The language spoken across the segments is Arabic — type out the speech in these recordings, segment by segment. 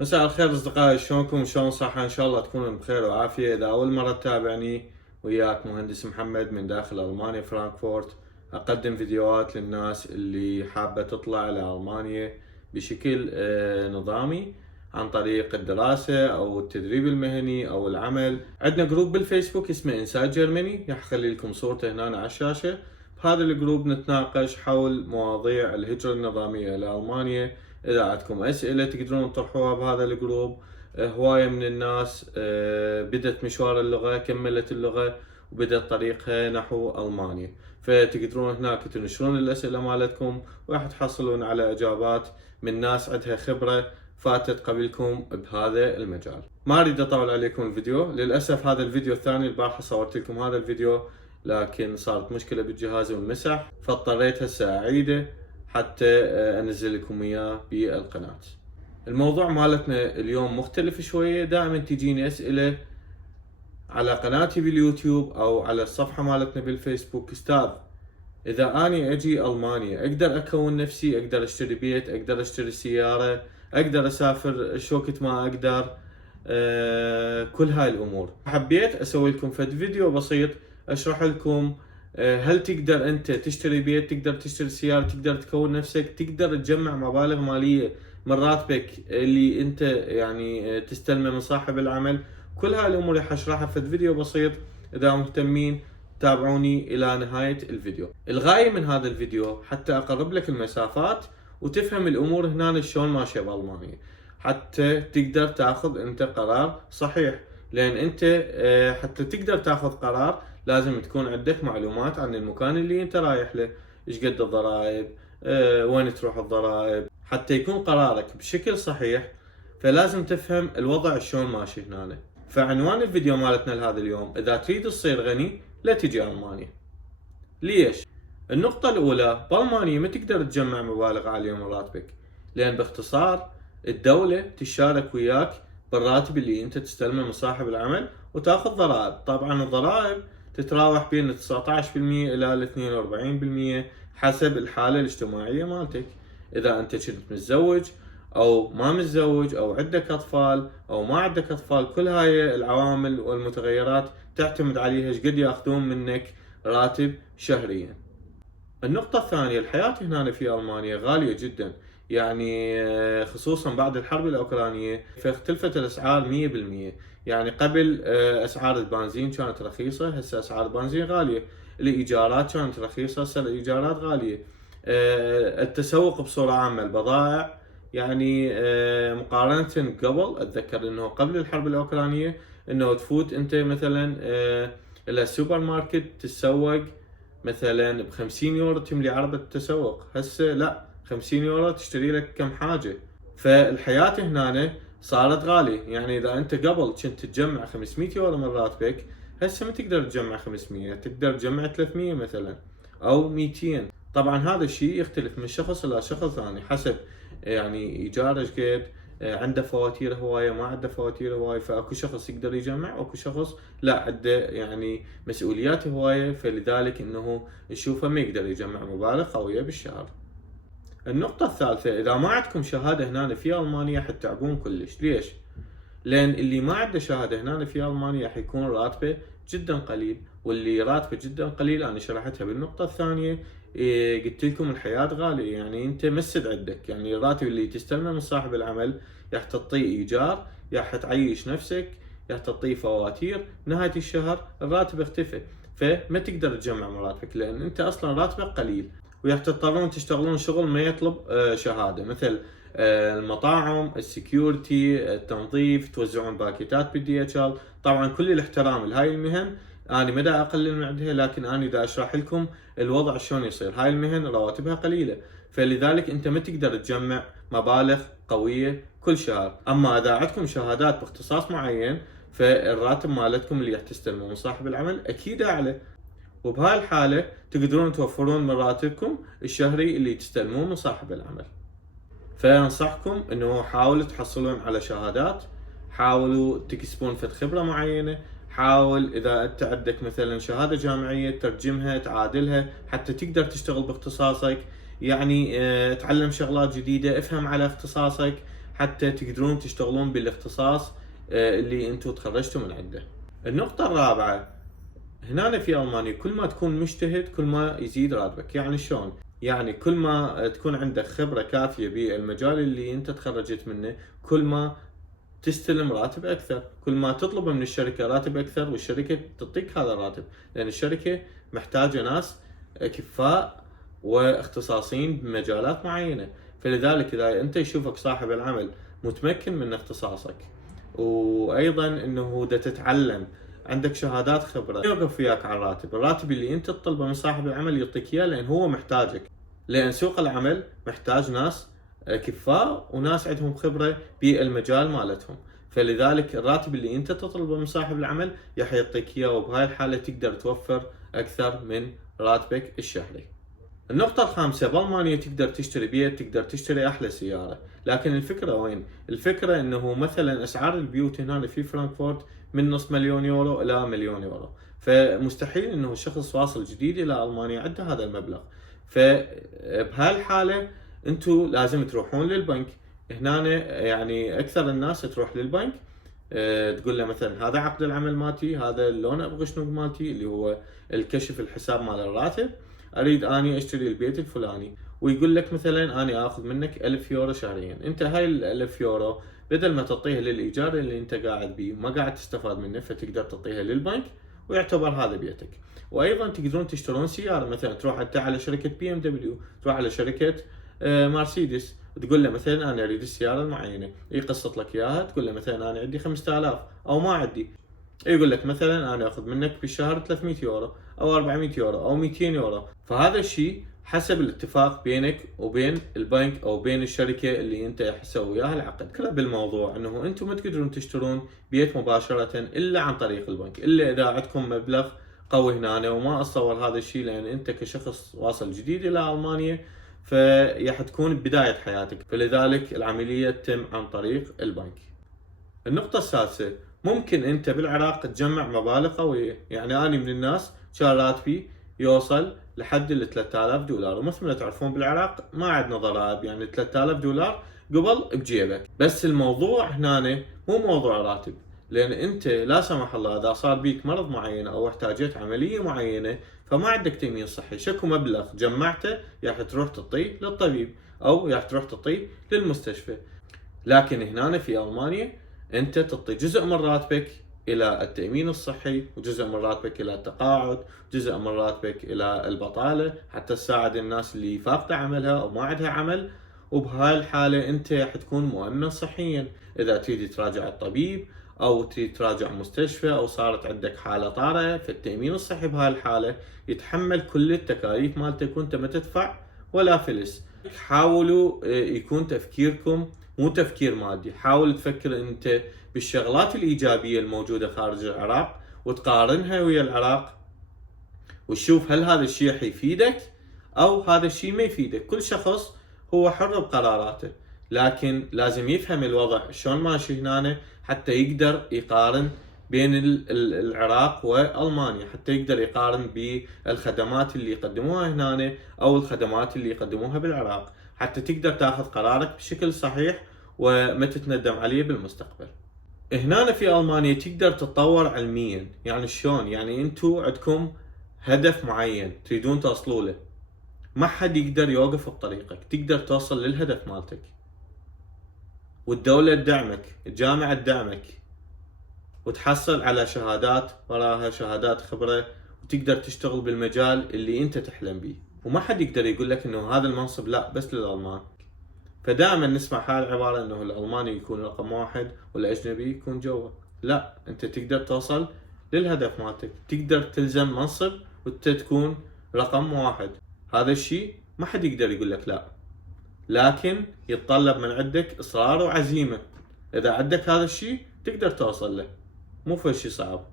مساء الخير أصدقائي، شلونكم؟ شلون صحة؟ إن شاء الله تكونون بخير وعافية. إذا أول مرة تتابعني، وياك مهندس محمد من داخل ألمانيا فرانكفورت. أقدم فيديوهات للناس اللي حابة تطلع على ألمانيا بشكل نظامي عن طريق الدراسة أو التدريب المهني أو العمل. عندنا جروب بالفيسبوك اسمه إنسايد جيرماني، راح أخلي لكم صورته هنا على الشاشة. بهذا الجروب نتناقش حول مواضيع الهجرة النظامية إلى ألمانيا. إذا عندكم أسئلة تقدرون تطرحوها بهذا الجروب. هواية من الناس بدت مشوار اللغة، كملت اللغة وبدت طريقها نحو ألمانيا، فتقدرون هناك تنشرون الأسئلة مالتكم وراح تحصلون على إجابات من ناس عندها خبرة فاتت قبلكم بهذا المجال. ما أريد أطول عليكم الفيديو، للأسف هذا الفيديو الثاني البارحة صورت لكم هذا الفيديو لكن صارت مشكلة بالجهاز والمسح، فاضطريت هسه أعيده حتى انزل لكم اياه بالقناة. الموضوع مالتنا اليوم مختلف شوية. دائما تجيني اسئلة على قناتي باليوتيوب او على الصفحة مالتنا بالفيسبوك: استاذ، اذا اني اجي المانيا اقدر اكون نفسي، اقدر اشتري بيت، اقدر اشتري سيارة، اقدر اسافر شوكت ما اقدر، كل هاي الامور. حبيت اسوي لكم فد فيديو بسيط اشرح لكم هل تقدر انت تشتري بيت، تقدر تشتري سيارة، تقدر تكون نفسك، تقدر تجمع مبالغ مالية من راتبك اللي انت يعني تستلمه من صاحب العمل. كل هاي الامور راح اشرحها في فيديو بسيط. اذا مهتمين تابعوني الى نهاية الفيديو. الغاية من هذا الفيديو حتى اقرب لك المسافات وتفهم الامور هنا شلون ماشية بالمانيا، حتى تقدر تاخذ انت قرار صحيح. لان انت حتى تقدر تاخذ قرار لازم تكون عندك معلومات عن المكان اللي انت رايح له، ايش قد الضرائب، وين تروح الضرائب، حتى يكون قرارك بشكل صحيح. فلازم تفهم الوضع شلون ماشي هنا. فعنوان الفيديو مالتنا لهذا اليوم: اذا تريد تصير غني لا تجي المانيا. ليش؟ النقطة الأولى، بألمانيا ما تقدر تجمع مبالغ عالية من راتبك، لأن باختصار الدولة تشارك وياك بالراتب اللي أنت تستلمه من صاحب العمل وتاخذ ضرائب. طبعا الضرائب تتراوح بين 19% إلى 42% حسب الحالة الاجتماعية مالتك. إذا أنت كنت متزوج أو ما متزوج أو عندك أطفال أو ما عندك أطفال، كل هاي العوامل والمتغيرات تعتمد عليها ايش قد ياخذون منك راتب شهريا. النقطة الثانية، الحياة هنا في ألمانيا غالية جدا، يعني خصوصا بعد الحرب الأوكرانية فاختلفت الأسعار 100%. يعني قبل أسعار البنزين كانت رخيصة، هسه أسعار البنزين غالية. الإيجارات كانت رخيصة، هسه الإيجارات غالية. التسوق بصورة عامة، البضائع يعني مقارنة قبل، أتذكر أنه قبل الحرب الأوكرانية أنه تفوت أنت مثلا إلى السوبر ماركت تتسوق مثلا ب50 يورو تملي عربة تسوق، هسه لا، 50 يورو تشتري لك كم حاجة. فالحياة هنا صارت غالية. يعني إذا أنت قبل كنت تجمع 500 يورو من راتبك، هسه ما تقدر تجمع 500، تقدر تجمع 300 مثلا أو 200. طبعا هذا الشيء يختلف من شخص إلى شخص ثاني حسب يعني إيجاره ايش قد، عنده فواتير هواية، ما عنده فواتير هواية. فاكو شخص يقدر يجمع واكو شخص لا، عنده يعني مسؤوليات هواية، فلذلك انه يشوفه ما يقدر يجمع مبالغ قوية بالشهر. النقطة الثالثة، اذا ما عندكم شهادة هنا في المانيا حتتعبون كلش. ليش؟ لان اللي ما عنده شهادة هنا في المانيا راح يكون راتبه جدا قليل، واللي راتبه جدا قليل انا شرحتها بالنقطة الثانية. قلت لكم الحياة غالية، يعني انت مسد عندك، يعني الراتب اللي تستلمه من صاحب العمل راح تعطيه ايجار، راح تعيش نفسك، راح تعطيه فواتير، نهاية الشهر الراتب اختفى، فما تقدر تجمع مراتبك لان انت اصلا راتبك قليل. وراح تضطرون تشتغلون شغل ما يطلب شهادة، مثل المطاعم، السكيورتي، التنظيف، توزعون باكيتات بالدي اتش ال. طبعا كل الاحترام لهاي المهن، انا ما دا اقلل من عندها، لكن انا دا اشرح لكم الوضع شلون يصير. هاي المهن رواتبها قليله، فلذلك انت ما تقدر تجمع مبالغ قويه كل شهر. اما اذا عندكم شهادات باختصاص معين فالراتب مالتكم اللي راح تستلموه من صاحب العمل اكيد اعلى، وبهاي الحاله تقدرون توفرون من راتبكم الشهري اللي تستلموه من صاحب العمل. فانصحكم انه حاولوا تحصلون على شهادات، حاولوا تكسبون فد خبرة معينة، حاول اذا انت عندك مثلا شهادة جامعية ترجمها تعادلها حتى تقدر تشتغل باختصاصك. يعني تعلم شغلات جديدة، افهم على اختصاصك حتى تقدرون تشتغلون بالاختصاص اللي انتم تخرجتوا من عنده. النقطة الرابعة، هنا في ألمانيا كل ما تكون مجتهد كل ما يزيد راتبك. يعني شلون؟ يعني كل ما تكون عندك خبرة كافية بالمجال اللي انت تخرجت منه كل ما تستلم راتب اكثر، كل ما تطلب من الشركة راتب اكثر والشركة تعطيك هذا الراتب، لان الشركة محتاجة ناس كفاء واختصاصيين بمجالات معينة. فلذلك اذا انت يشوفك صاحب العمل متمكن من اختصاصك وايضا انه دا تتعلم، عندك شهادات خبرة، يوقف وياك على الراتب اللي انت تطلبه من صاحب العمل يعطيك اياه، لان هو محتاجك، لان سوق العمل محتاج ناس كفاء وناس عندهم خبرة بالمجال مالتهم. فلذلك الراتب اللي انت تطلبه من صاحب العمل راح يعطيك اياه، وبهاي الحالة تقدر توفر اكثر من راتبك الشهري. النقطة الخامسة، بألمانيا تقدر تشتري بيت، تقدر تشتري أحلى سيارة، لكن الفكرة وين؟ الفكرة إنه مثلا أسعار البيوت هنا في فرانكفورت من نص مليون يورو إلى مليون يورو، فمستحيل إنه شخص واصل جديد إلى ألمانيا عنده هذا المبلغ. فبهالحالة أنتوا لازم تروحون للبنك. هنا يعني أكثر الناس تروح للبنك تقول له مثلا هذا عقد العمل مالتي، هذا اللون أبغى شنو مالتي اللي هو الكشف الحساب مال الراتب، اريد اني اشتري البيت الفلاني، ويقول لك مثلا اني اخذ منك 1000 يورو شهريا. انت هاي ال1000 يورو بدل ما تعطيها للايجار اللي انت قاعد بيه وما قاعد تستفاد منه، فتقدر تعطيها للبنك ويعتبر هذا بيتك. وايضا تقدرون تشترون سياره، مثلا تروح انت على شركه BMW، تروح على شركه مرسيدس، تقول له مثلا انا اريد السياره المعينه، يقسط لك اياها، تقول له مثلا انا عندي 5000 او ما عندي، يقول لك مثلا انا اخذ منك بالشهر 300 يورو او 400 يورو او 200 يورو. فهذا الشيء حسب الاتفاق بينك وبين البنك او بين الشركه اللي انت حسوي وياها العقد. كله بالموضوع انه انتم ما تقدرون تشترون بيت مباشره الا عن طريق البنك، الا اذا عندكم مبلغ قوي هنا، وما اتصور هذا الشيء لان انت كشخص واصل جديد الى المانيا فراح تكون بدايه حياتك، فلذلك العمليه تتم عن طريق البنك. النقطه السادسه، ممكن انت بالعراق تجمع مبالغ قويه. يعني انا من الناس كان راتبي يوصل لحد ال 3000 دولار، ومثل ما تعرفون بالعراق ما عندنا ضرائب، يعني 3000 دولار قبل بجيبك. بس الموضوع هنا مو موضوع راتب، لان انت لا سمح الله اذا صار بيك مرض معين او احتاجت عمليه معينه فما عندك تامين صحي، شكو مبلغ جمعته راح تروح تعطيه للطبيب او راح تروح تعطيه للمستشفى. لكن هنا في المانيا انت تعطي جزء من راتبك الى التامين الصحي، وجزء من راتبك الى التقاعد، جزء من راتبك الى البطاله حتى تساعد الناس اللي فاقده عملها او ما عندها عمل. وبهاي الحاله انت راح تكون مؤمن صحيا، اذا تريد تراجع الطبيب او تريد تراجع مستشفى او صارت عندك حاله طارئه، فالتامين الصحي بهاي الحاله يتحمل كل التكاليف مالتك وانت ما تدفع ولا فلس. حاولوا يكون تفكيركم مو تفكير مادي، حاول تفكر انت بالشغلات الايجابيه الموجوده خارج العراق وتقارنها ويا العراق وتشوف هل هذا الشيء حيفيدك او هذا الشيء ما يفيدك. كل شخص هو حر بقراراته، لكن لازم يفهم الوضع شلون ماشي هنا حتى يقدر يقارن بين العراق والمانيا، حتى يقدر يقارن بالخدمات اللي يقدموها هنا او الخدمات اللي يقدموها بالعراق، حتى تقدر تاخذ قرارك بشكل صحيح وما تتندم عليه بالمستقبل. هنا في ألمانيا تقدر تتطور علميا. يعني شلون؟ يعني انتو عندكم هدف معين تريدون توصلوا له، ما حد يقدر يوقف بطريقك، تقدر توصل للهدف مالتك، والدولة تدعمك، الجامعة تدعمك، وتحصل على شهادات وراها شهادات خبرة، وتقدر تشتغل بالمجال اللي انت تحلم بيه. وما حد يقدر يقول لك انه هذا المنصب لا بس للألمان. فدائما نسمع هاي العبارة انه الألماني يكون رقم واحد والاجنبي يكون جوا. لا، انت تقدر توصل للهدف مالتك، تقدر تلزم منصب وانت تكون رقم واحد. هذا الشيء ما حد يقدر يقول لك لا، لكن يتطلب من عندك اصرار وعزيمة. اذا عندك هذا الشيء تقدر توصل له، مو في شيء صعب.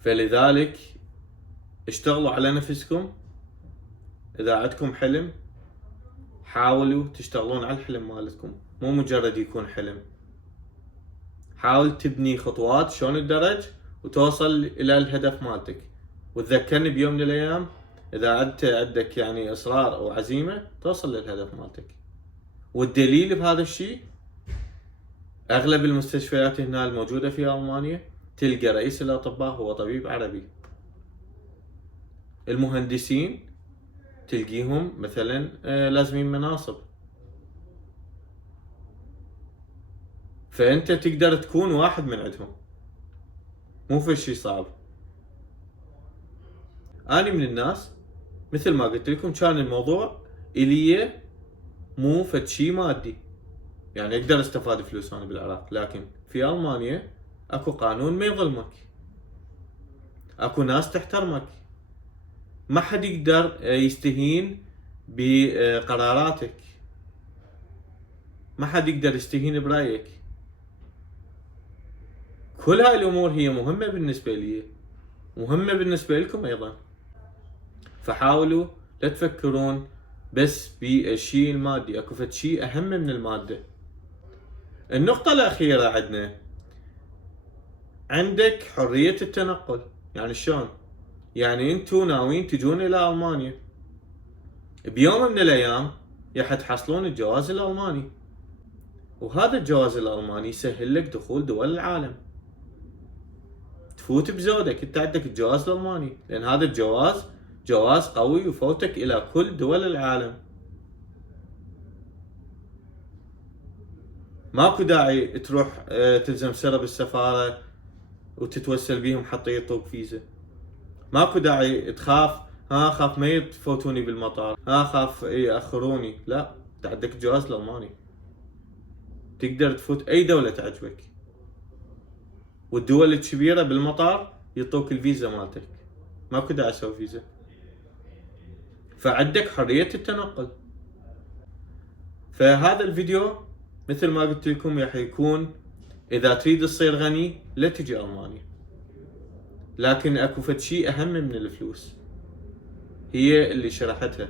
فلذلك اشتغلوا على نفسكم. اذا عندكم حلم حاولوا تشتغلون على الحلم مالتكم، مو مجرد يكون حلم. حاول تبني خطوات شلون تدرج وتوصل الى الهدف مالتك. وتذكرني بيوم من الايام اذا انت عندك يعني اصرار وعزيمة توصل للهدف مالتك. والدليل بهذا الشيء اغلب المستشفيات هنا الموجودة في المانيا تلقى رئيس الاطباء هو طبيب عربي. المهندسين تلقيهم مثلا لازمين مناصب. فانت تقدر تكون واحد من عندهم، مو في شيء صعب. اني من الناس مثل ما قلت لكم كان الموضوع الي مو فد شيء مادي، يعني اقدر استفاد فلوس انا بالعراق، لكن في المانيا اكو قانون ما يظلمك، اكو ناس تحترمك، ما حد يقدر يستهين بقراراتك، ما حد يقدر يستهين برأيك. كل هاي الامور هي مهمة بالنسبة لي، مهمة بالنسبة لكم ايضا. فحاولوا لا تفكرون بس بالشيء المادي، اكو فد شيء اهم من المادة. النقطة الاخيرة عندنا، عندك حرية التنقل. يعني شلون؟ يعني انتو ناويين تجون الى المانيا، بيوم من الايام راح تحصلون الجواز الالماني، وهذا الجواز الالماني يسهل لك دخول دول العالم. تفوت بزودك، انت عندك الجواز الالماني، لان هذا الجواز جواز قوي يفوتك الى كل دول العالم. ماكو داعي تروح تلزم سرة بالسفارة وتتوسل بيهم حتى يعطوك فيزا. ماكو داعي تخاف، خاف ما يفوتوني بالمطار، خاف يأخروني. لا، انت عندك الجواز الالماني، تقدر تفوت اي دولة تعجبك، والدول الكبيرة بالمطار يعطوك الفيزا مالتك، ماكو داعي تسوي فيزا. فعندك حرية التنقل. فهذا الفيديو مثل ما قلت لكم راح يكون اذا تريد تصير غني لا تجي المانيا، لكن اكو فد شيء اهم من الفلوس هي اللي شرحتها.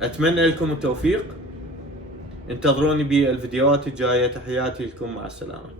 اتمنى لكم التوفيق، انتظروني بالفيديوهات الجاية. تحياتي لكم، مع السلامة.